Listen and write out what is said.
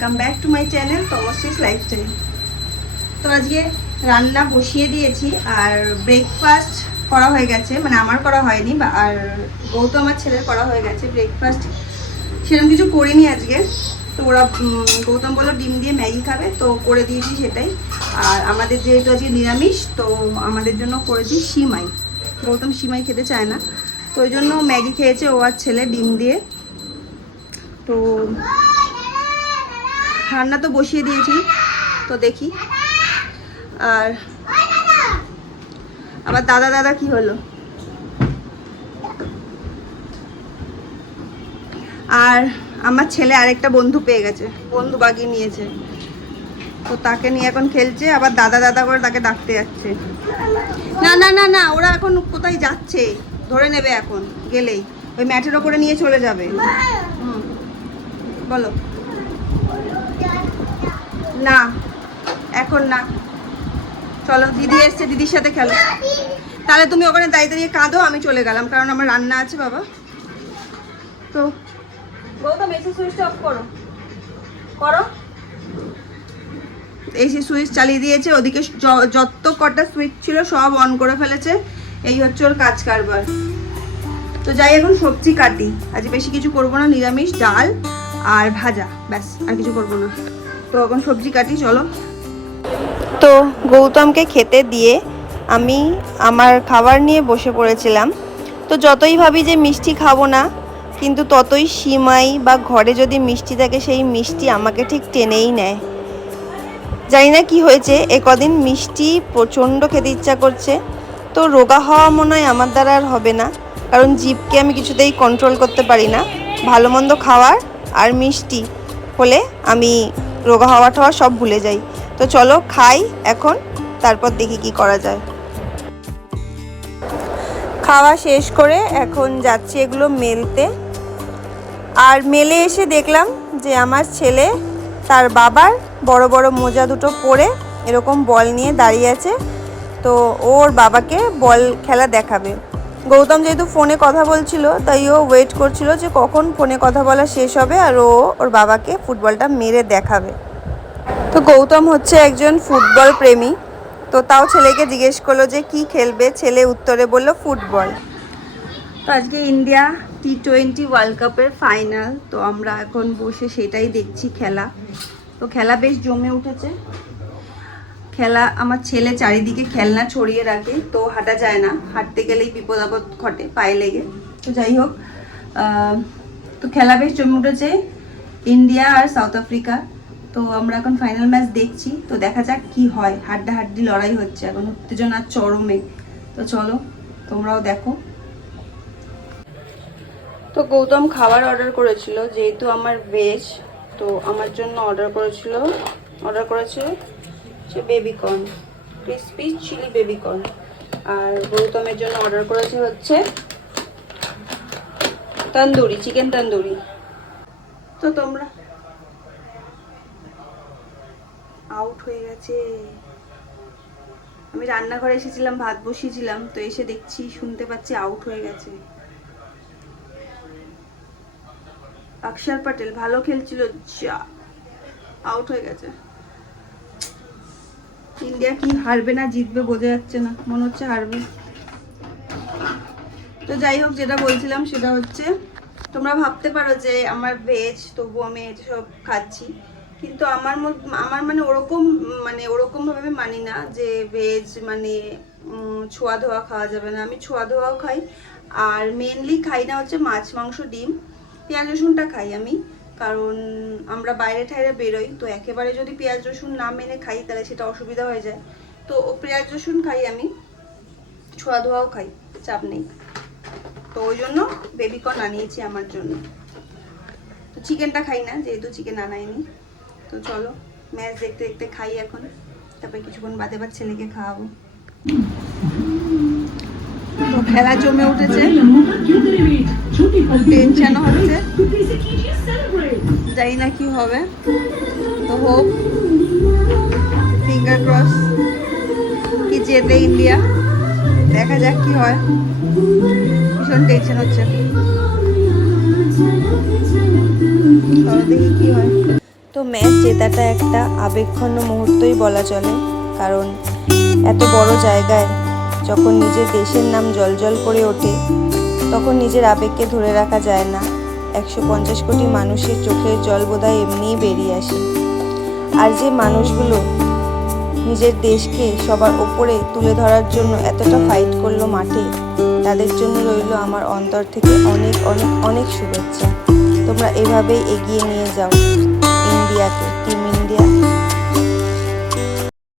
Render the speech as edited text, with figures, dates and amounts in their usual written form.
Welcome back to my channel Tamoshree's lifestyle. তো আজকে রান্না বসিয়ে দিয়েছি আর ব্রেকফাস্ট করা হয়ে গেছে, মানে আমার করা হয়নি, আর গৌতম আমার ছেলের করা হয়ে গেছে। ব্রেকফাস্ট সেরকম কিছু করিনি আজকে, তো ওরা গৌতম বললো ডিম দিয়ে ম্যাগি খাবে, তো করে দিয়েছি সেটাই। আর আমাদের যেহেতু আজকে নিরামিষ, তো আমাদের জন্য করেছি সিমাই। গৌতম সিমাই খেতে চায় না, তো ওই জন্য ম্যাগি খেয়েছে ও আর ছেলে ডিম দিয়ে। তো রান্না তো বসিয়ে দিয়েছি, তো দেখি। আর আবার দাদা কি হলো? আর আমার ছেলে আরেকটা বন্ধু পেয়ে গেছে, বন্ধু বাগিয়ে নিয়েছে, তো তাকে নিয়ে এখন খেলছে। আবার দাদা করে তাকে ডাকতে যাচ্ছে। না না না না, ওরা এখন কোথায় যাচ্ছে, ধরে নেবে এখন গেলেই, ওই ম্যাটের ওপরে নিয়ে চলে যাবে। বলো না, এখন না, চলো দিদি এসছে, দিদির সাথে খেলো। তাহলে তুমি ওখানে দাঁড়িয়ে দাঁড়িয়ে কাঁদো, আমি চলে গেলাম, কারণ আমার রান্না আছে বাবা। তো গৌতম এসি সুইচটা অফ করো, করো। এসি সুইচ চালিয়ে দিয়েছে, ওদিকে যত কটা সুইচ ছিল সব অন করে ফেলেছে। এই হচ্ছে ওর কাজ কারবার। তো যাই, এখন সবজি কাটি। আজ বেশি কিছু করবো না, নিরামিষ, ডাল আর ভাজা, ব্যাস, আর কিছু করবো না। তো এখন সবজি কাটি, চলো। তো গৌতমকে খেতে দিয়ে আমি আমার খাবার নিয়ে বসে পড়েছিলাম। তো যতই ভাবি যে মিষ্টি খাবো না, কিন্তু ততই সিমাই বা ঘরে যদি মিষ্টি থাকে, সেই মিষ্টি আমাকে ঠিক টেনেই নেয়। জানি না কি হয়েছে, কদিন মিষ্টি প্রচণ্ড খেতে ইচ্ছা করছে। তো রোগা হওয়া মনে হয় আমার দ্বারা আর হবে না, কারণ জিভকে আমি কিছুতেই কন্ট্রোল করতে পারি না। ভালো মন্দ খাওয়ার আর মিষ্টি হলে আমি রোগা হওয়া ঠাওয়া সব ভুলে যাই। তো চলো খাই এখন, তারপর দেখি কি করা যায়। খাওয়া শেষ করে এখন যাচ্ছি এগুলো মেলতে। আর মেলে এসে দেখলাম যে আমার ছেলে তার বাবার বড় বড় মোজা দুটো পরে এরকম বল নিয়ে দাঁড়িয়ে আছে। তো ওর বাবাকে বল খেলা দেখাবে। গৌতম যেহেতু ফোনে কথা বলছিল, তাই ও ওয়েট করছিল যে কখন ফোনে কথা বলা শেষ হবে আর ও ওর বাবাকে ফুটবলটা মেরে দেখাবে। তো গৌতম হচ্ছে একজন ফুটবল প্রেমী, তো তাও ছেলেকে জিজ্ঞেস করলো যে কি খেলবে, ছেলে উত্তরে বলল ফুটবল। তো আজকে ইন্ডিয়া T20 ওয়ার্ল্ড কাপের ফাইনাল, তো আমরা এখন বসে সেটাই দেখছি খেলা। তো খেলা বেশ জমে উঠেছে। খেলা, আমার ছেলে চারিদিকে খেলনা ছড়িয়ে রাখে, তো হাঁটা যায় না, হাঁটতে গেলেই বিপদ আপদ ঘটে পায়ে লেগে। তো যাই হোক, তো খেলা বেশ জমে উঠেছে, ইন্ডিয়া আর সাউথ আফ্রিকা। তো আমরা এখন ফাইনাল ম্যাচ দেখছি, তো দেখা যাক কি হয়। হাড্ডাহাড্ডি লড়াই হচ্ছে এখন, উত্তেজনার চরমে। তো চলো তোমরাও দেখো। তো গৌতম খাবার অর্ডার করেছিল, যেহেতু আমার ভেজ, তো আমার জন্য অর্ডার করেছে যে বেবিকর্ন, ক্রিসপি চিলি বেবিকর্ন। আর গৌতমের জন্য অর্ডার করেছে হচ্ছে তন্দুরি, চিকেন তন্দুরি। তো তোমরা আউট হয়ে গেছে। আমি রান্নাঘরে এসেছিলাম, ভাত বসিয়েছিলাম, তো এসে দেখছি, শুনতে পাচ্ছি আউট হয়ে গেছে। অক্ষর পটেল ভালো খেলছিল, যা আউট হয়ে গেছে। ইন্ডিয়া কি হারবে না জিতবে বোঝা যাচ্ছে না, মনে হচ্ছে হারবে। তো যাই হোক, যেটা বলছিলাম সেটা হচ্ছে, তোমরা ভাবতে পারো যে আমার ভেজ, তবু আমি সব খাচ্ছি, কিন্তু আমার মানে ওরকম ভাবে আমি মানি না যে ভেজ মানে ছোঁয়া ধোয়া খাওয়া যাবে না। আমি ছোঁয়া ধোয়াও খাই, আর মেনলি খাই না হচ্ছে মাছ, মাংস, ডিম, পেঁয়াজ রসুনটা খাই আমি, কারণ আমরা বাইরে ঠাইরে বেরোই, তো একেবারে যদি পেঁয়াজ রসুন না মেনে খাই তাহলে সেটা অসুবিধা হয়ে যায়। তো পেঁয়াজ রসুন খাই আমি, ছোঁয়া ধোয়াও খাই, চাপ নেই। তো ওই জন্য বেবিকর্ন আনিয়েছি আমার জন্য। তো চিকেনটা খাই না, যেহেতু চিকেন আনাইনি। তো চলো ম্যাচ দেখতে দেখতে খাই এখন, তারপরে কিছুক্ষণ বাদে বাদ ছেলেকে খাওয়াবো। তো খেলা জমে উঠেছে, টেনশনও হচ্ছে, জানি না কি হবে। তো হোপ, ফিঙ্গার ক্রস কি জেতে ইন্ডিয়া, দেখা যাক কি হয়। ভীষণ টেনশন হচ্ছে, দেখি কি হয়। তো ম্যাচ জেতাটা একটা আবেগঘন মুহূর্তই বলা চলে, কারণ এত বড় জায়গায় যখন নিজের দেশের নাম জ্বলজ্বল করে ওঠে তখন নিজের আবেগকে ধরে রাখা যায় না। 150 কোটি মানুষের চোখের জল বোধহয় এমনিই বেরিয়ে আসে। আর যে মানুষগুলো নিজের দেশকে সবার ওপরে তুলে ধরার জন্য এতটা ফাইট করলো মাঠে, তাদের জন্য রইল আমার অন্তর থেকে অনেক অনেক অনেক শুভেচ্ছা। তোমরা এভাবেই এগিয়ে নিয়ে যাও ইন্ডিয়াকে, টিম ইন্ডিয়া।